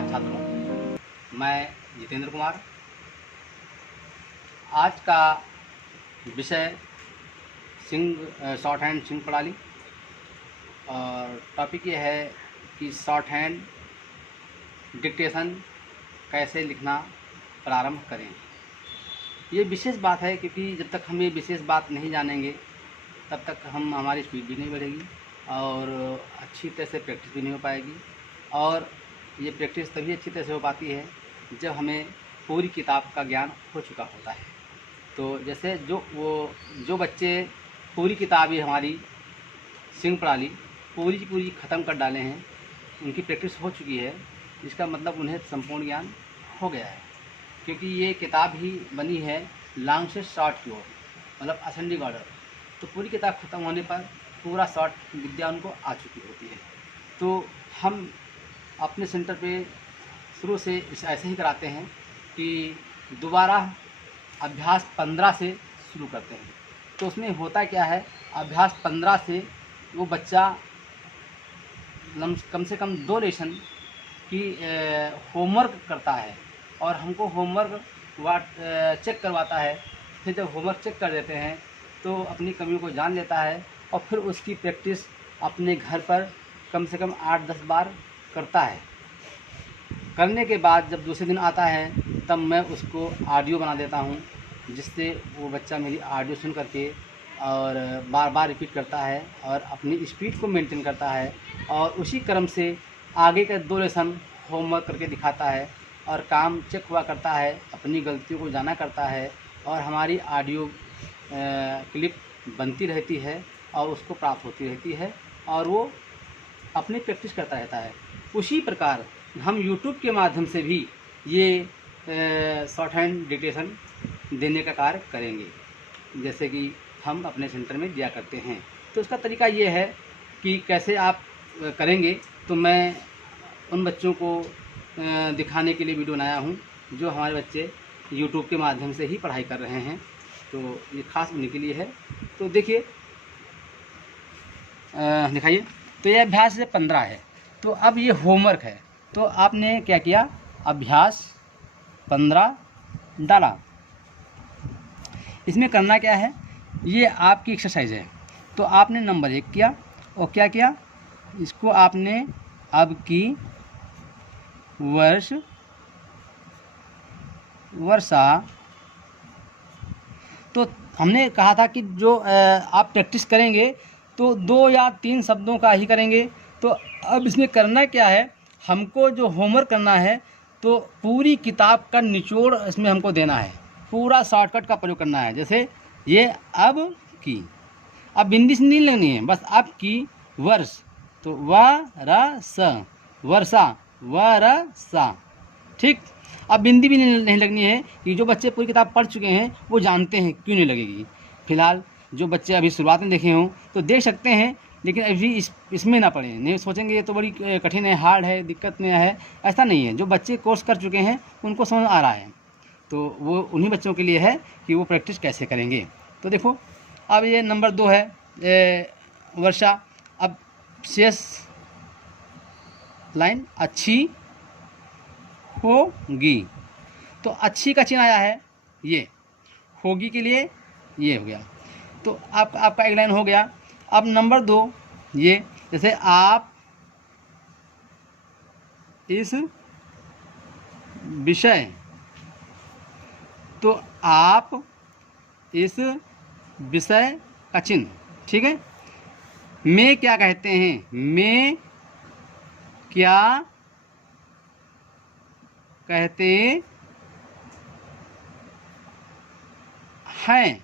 नमस्कार छात्रों, मैं जितेंद्र कुमार। आज का विषय शॉर्ट हैंड सिंह प्रणाली और टॉपिक ये है कि शॉर्ट हैंड डिक्टेशन कैसे लिखना प्रारंभ करें। ये विशेष बात है क्योंकि जब तक हम ये विशेष बात नहीं जानेंगे तब तक हमारी स्पीड भी नहीं बढ़ेगी और अच्छी तरह से प्रैक्टिस भी नहीं हो पाएगी। और ये प्रैक्टिस तभी अच्छी तरह से हो पाती है जब हमें पूरी किताब का ज्ञान हो चुका होता है। तो जैसे जो बच्चे पूरी किताब ही हमारी सिंह प्रणाली पूरी की पूरी ख़त्म कर डाले हैं, उनकी प्रैक्टिस हो चुकी है, इसका मतलब उन्हें संपूर्ण ज्ञान हो गया है। क्योंकि ये किताब ही बनी है लॉन्ग से शॉर्ट की ओर, मतलब असेंडिंग ऑर्डर। तो पूरी किताब ख़त्म होने पर पूरा शॉर्ट विद्या उनको आ चुकी होती है। तो हम अपने सेंटर पे शुरू से ऐसे ही कराते हैं कि दोबारा अभ्यास 15 से शुरू करते हैं। तो उसमें होता क्या है, अभ्यास 15 से वो बच्चा कम से कम 2 लेसन की होमवर्क करता है और हमको होमवर्क चेक करवाता है। फिर जब होमवर्क चेक कर देते हैं तो अपनी कमियों को जान लेता है और फिर उसकी प्रैक्टिस अपने घर पर कम से कम 8-10 बार करता है। करने के बाद जब दूसरे दिन आता है तब मैं उसको ऑडियो बना देता हूँ, जिससे वो बच्चा मेरी ऑडियो सुन करके और बार बार रिपीट करता है और अपनी स्पीड को मेंटेन करता है और उसी क्रम से आगे के 2 लेसन होमवर्क करके दिखाता है और काम चेक हुआ करता है, अपनी गलतियों को जाना करता है और हमारी ऑडियो क्लिप बनती रहती है और उसको प्राप्त होती रहती है और वो अपनी प्रैक्टिस करता रहता है। उसी प्रकार हम YouTube के माध्यम से भी ये शॉर्ट हैंड डिक्टेशन देने का कार्य करेंगे, जैसे कि हम अपने सेंटर में दिया करते हैं। तो उसका तरीका ये है कि कैसे आप करेंगे। तो मैं उन बच्चों को दिखाने के लिए वीडियो बनाया हूँ जो हमारे बच्चे YouTube के माध्यम से ही पढ़ाई कर रहे हैं। तो ये खास उन्हीं के लिए है। तो देखिए, दिखाइए। तो ये अभ्यास 15 है। तो अब ये होमवर्क है। तो आपने क्या किया, अभ्यास 15 डाला। इसमें करना क्या है, ये आपकी एक्सरसाइज है। तो आपने नंबर 1 किया और क्या किया, इसको आपने अब की वर्षा। तो हमने कहा था कि जो आप प्रैक्टिस करेंगे तो 2 या 3 शब्दों का ही करेंगे। तो अब इसमें करना क्या है, हमको जो होमवर्क करना है तो पूरी किताब का निचोड़ इसमें हमको देना है, पूरा शॉर्टकट का प्रयोग करना है। जैसे ये अब की, अब बिंदी से नहीं लगनी है, बस अब की वर्ष। तो वर्षा, वर्षा, वर्षा, ठीक। अब बिंदी भी नहीं लगनी है कि जो बच्चे पूरी किताब पढ़ चुके हैं वो जानते हैं क्यों नहीं लगेगी। फिलहाल जो बच्चे अभी शुरुआत में देखे हों तो देख सकते हैं, लेकिन अभी इसमें ना पढ़ें, नहीं सोचेंगे ये तो बड़ी कठिन है, हार्ड है, दिक्कत में है। ऐसा नहीं है, जो बच्चे कोर्स कर चुके हैं उनको समझ आ रहा है। तो वो उन्हीं बच्चों के लिए है कि वो प्रैक्टिस कैसे करेंगे। तो देखो, अब ये नंबर 2 है वर्षा। अब शेष लाइन अच्छी होगी। तो अच्छी का चिन्ह आया है, ये होगी के लिए ये हो गया। तो आपका एक लाइन हो गया। अब नंबर 2 ये, जैसे आप इस विषय, तो आप इस विषय का चिन्ह, ठीक है। मैं क्या कहते हैं, मैं क्या कहते हैं।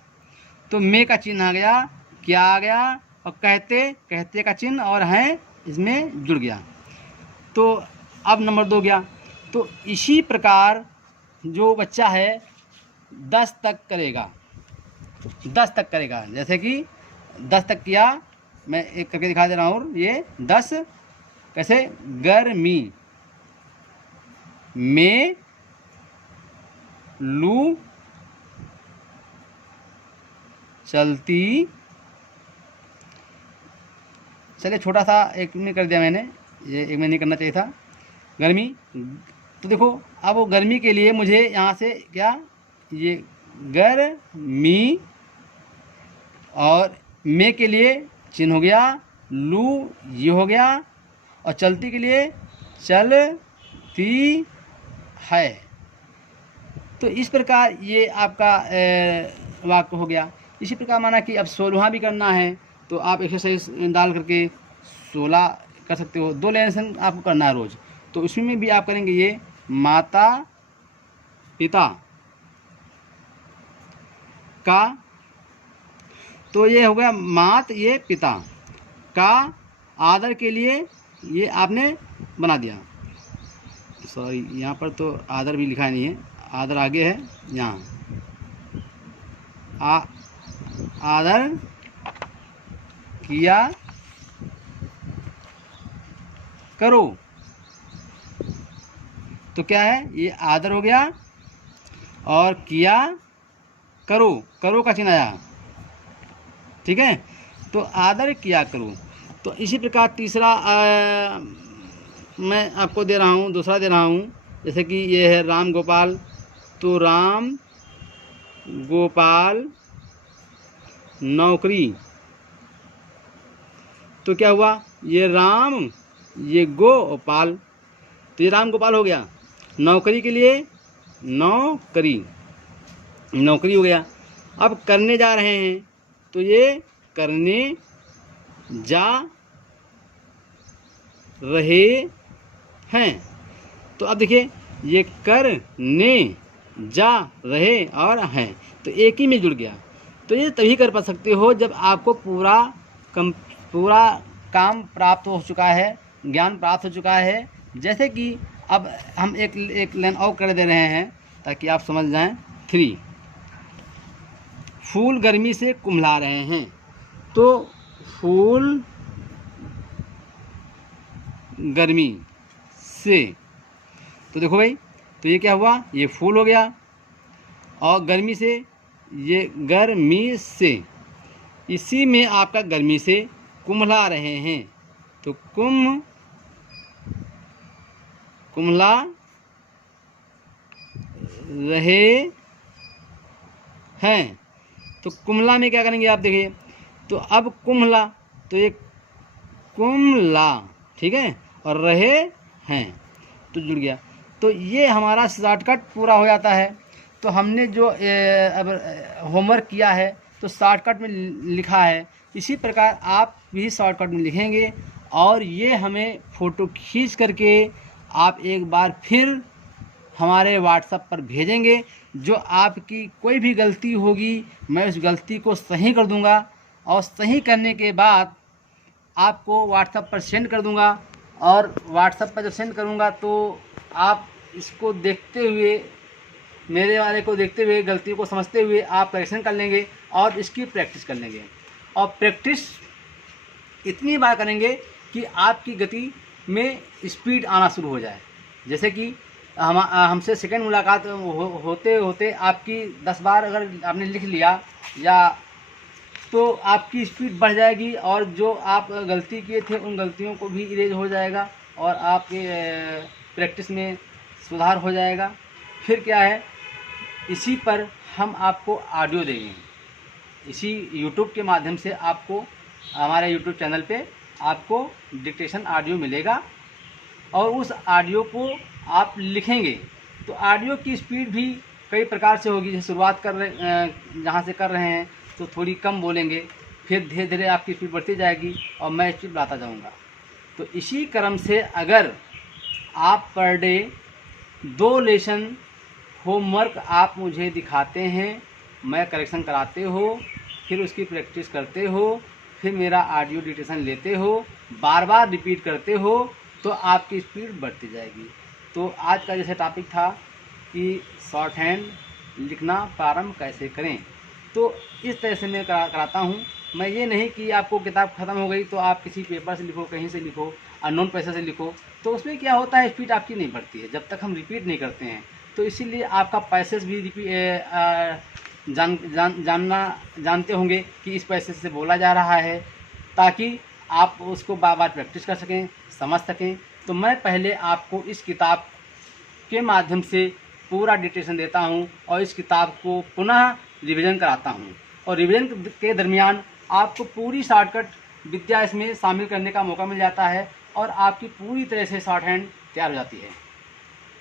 तो मैं का चिन्ह आ गया, क्या आ गया, और कहते का चिन्ह और हैं इसमें जुड़ गया। तो अब नंबर 2 गया। तो इसी प्रकार जो बच्चा है 10 तक करेगा, 10 तक करेगा। जैसे कि 10 तक किया, मैं एक करके दिखा दे रहा हूँ। ये 10 कैसे, गर्मी में लू चलती, चलिए छोटा सा एक में कर दिया मैंने, ये एक में नहीं करना चाहिए था। गर्मी। तो देखो अब वो गर्मी के लिए मुझे यहाँ से क्या, ये गर्मी, और मे के लिए चिन्ह हो गया, लू ये हो गया, और चलती के लिए चलती है। तो इस प्रकार ये आपका वाक्य हो गया। इसी प्रकार माना कि अब 16वां भी करना है तो आप एक्सरसाइज डाल करके 16 कर सकते हो। 2 लेसन आपको करना है रोज़, तो उसमें भी आप करेंगे ये माता पिता का, तो ये हो गया मात, ये पिता का आदर के लिए ये आपने बना दिया। सॉरी यहाँ पर तो आदर भी लिखा नहीं है, आदर आगे है यहाँ, आदर किया करो। तो क्या है, ये आदर हो गया, और किया करो, करो का चिन्ह आया, ठीक है। तो आदर किया करो। तो इसी प्रकार तीसरा मैं आपको दे रहा हूँ, दूसरा दे रहा हूँ, जैसे कि ये है राम गोपाल, तो राम गोपाल नौकरी। तो क्या हुआ, ये राम, ये गोपाल, तो ये राम गोपाल हो गया। नौकरी के लिए नौकरी, नौकरी हो गया। अब करने जा रहे हैं तो ये करने जा रहे हैं। तो अब देखिए ये करने जा रहे और हैं, तो एक ही में जुड़ गया। तो ये तभी कर पा सकते हो जब आपको पूरा काम प्राप्त हो चुका है, ज्ञान प्राप्त हो चुका है। जैसे कि अब हम एक लाइन और कर दे रहे हैं ताकि आप समझ जाएं। 3 फूल गर्मी से कुम्हला रहे हैं, तो फूल गर्मी से, तो देखो भाई, तो ये क्या हुआ, ये फूल हो गया, और गर्मी से ये गर्मी से, इसी में आपका गर्मी से कुम्हला रहे हैं, तो कुम्हला रहे हैं। तो कुम्हला में क्या करेंगे आप देखिए, तो अब कुम्हला, तो ये कुम्हला, ठीक है, और रहे हैं, तो जुड़ गया। तो ये हमारा शॉर्टकट पूरा हो जाता है। तो हमने जो अब होमवर्क किया है तो शॉर्टकट में लिखा है, इसी प्रकार आप भी शॉर्टकट में लिखेंगे, और ये हमें फ़ोटो खींच करके आप एक बार फिर हमारे व्हाट्सएप पर भेजेंगे। जो आपकी कोई भी गलती होगी मैं उस गलती को सही कर दूंगा, और सही करने के बाद आपको व्हाट्सएप पर सेंड कर दूंगा। और व्हाट्सएप पर जब सेंड करूंगा तो आप इसको देखते हुए, मेरे वाले को देखते हुए, गलती को समझते हुए आप करेक्शन कर लेंगे और इसकी प्रैक्टिस कर लेंगे। और प्रैक्टिस इतनी बार करेंगे कि आपकी गति में स्पीड आना शुरू हो जाए। जैसे कि हमसे सेकंड मुलाकात होते होते आपकी 10 बार अगर आपने लिख लिया या, तो आपकी स्पीड बढ़ जाएगी, और जो आप गलती किए थे उन गलतियों को भी इरेज हो जाएगा, और आपके प्रैक्टिस में सुधार हो जाएगा। फिर क्या है, इसी पर हम आपको ऑडियो देंगे, इसी यूट्यूब के माध्यम से आपको हमारे यूट्यूब चैनल पे आपको डिक्टेशन ऑडियो मिलेगा, और उस ऑडियो को आप लिखेंगे। तो ऑडियो की स्पीड भी कई प्रकार से होगी। जैसे शुरुआत कर रहे जहाँ से कर रहे हैं तो थोड़ी कम बोलेंगे, फिर धीरे धीरे आपकी स्पीड बढ़ती जाएगी और मैं स्पीड बढ़ाता जाऊँगा। तो इसी क्रम से अगर आप पर डे 2 लेसन होमवर्क आप मुझे दिखाते हैं, मैं करेक्शन कराते हो, फिर उसकी प्रैक्टिस करते हो, फिर मेरा ऑडियो डिक्टेशन लेते हो, बार बार रिपीट करते हो, तो आपकी स्पीड बढ़ती जाएगी। तो आज का जैसे टॉपिक था कि शॉर्ट हैंड लिखना प्रारंभ कैसे करें, तो इस तरह से मैं कराता हूँ। मैं ये नहीं कि आपको किताब ख़त्म हो गई तो आप किसी पेपर से लिखो, कहीं से लिखो, अननोन पैसे से लिखो, तो उसमें क्या होता है, स्पीड आपकी नहीं बढ़ती है जब तक हम रिपीट नहीं करते हैं। तो इसीलिए आपका पैसेज भी जानते होंगे कि इस पैसेज से बोला जा रहा है, ताकि आप उसको बार बार प्रैक्टिस कर सकें, समझ सकें। तो मैं पहले आपको इस किताब के माध्यम से पूरा डिटेक्शन देता हूँ और इस किताब को पुनः रिवीजन कराता हूँ, और रिवीजन के दरमियान आपको पूरी शॉर्टकट विद्या इसमें शामिल करने का मौका मिल जाता है और आपकी पूरी तरह से शॉर्ट हैंड तैयार हो जाती है,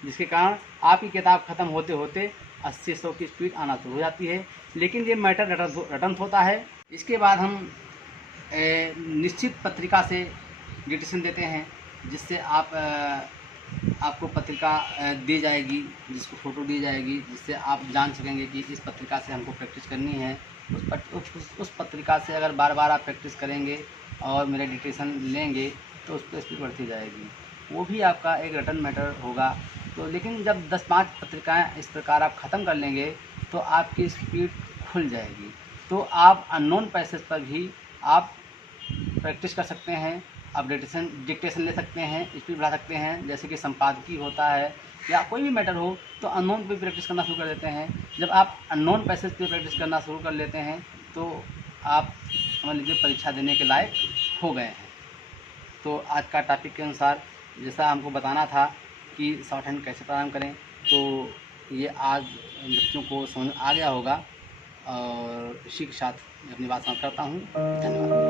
जिसके कारण आपकी किताब ख़त्म होते होते 80-100 की स्पीड आना शुरू हो जाती है। लेकिन ये मैटर रटंत होता है। इसके बाद हम निश्चित पत्रिका से डिटेक्शन देते हैं, जिससे आपको पत्रिका दी जाएगी, जिसको फ़ोटो दी जाएगी, जिससे आप जान सकेंगे कि इस पत्रिका से हमको प्रैक्टिस करनी है। उस पत्रिका से अगर बार बार आप प्रैक्टिस करेंगे और मेरा डिटेक्शन लेंगे तो उस पर स्पीड बढ़ती जाएगी। वो भी आपका एक रिटर्न मैटर होगा। तो लेकिन जब 10-5 पत्रिकाएँ इस प्रकार आप ख़त्म कर लेंगे तो आपकी स्पीड खुल जाएगी। तो आप अननोन पैसेज पर भी आप प्रैक्टिस कर सकते हैं, आप डिक्टेशन ले सकते हैं, स्पीड बढ़ा सकते हैं। जैसे कि संपादकीय होता है या कोई भी मैटर हो तो अननोन पे प्रैक्टिस करना शुरू कर देते हैं। जब आप अननोन पैसेज पे प्रैक्टिस करना शुरू कर लेते हैं तो आप समझ लीजिए परीक्षा देने के लायक हो गए हैं। तो आज का टॉपिक के अनुसार जैसा हमको बताना था कि शॉर्ट हैंड कैसे प्रारंभ करें, तो ये आज बच्चों को समझ आ गया होगा। और इसी के साथ मैं अपनी बात समाप्त करता हूँ। धन्यवाद।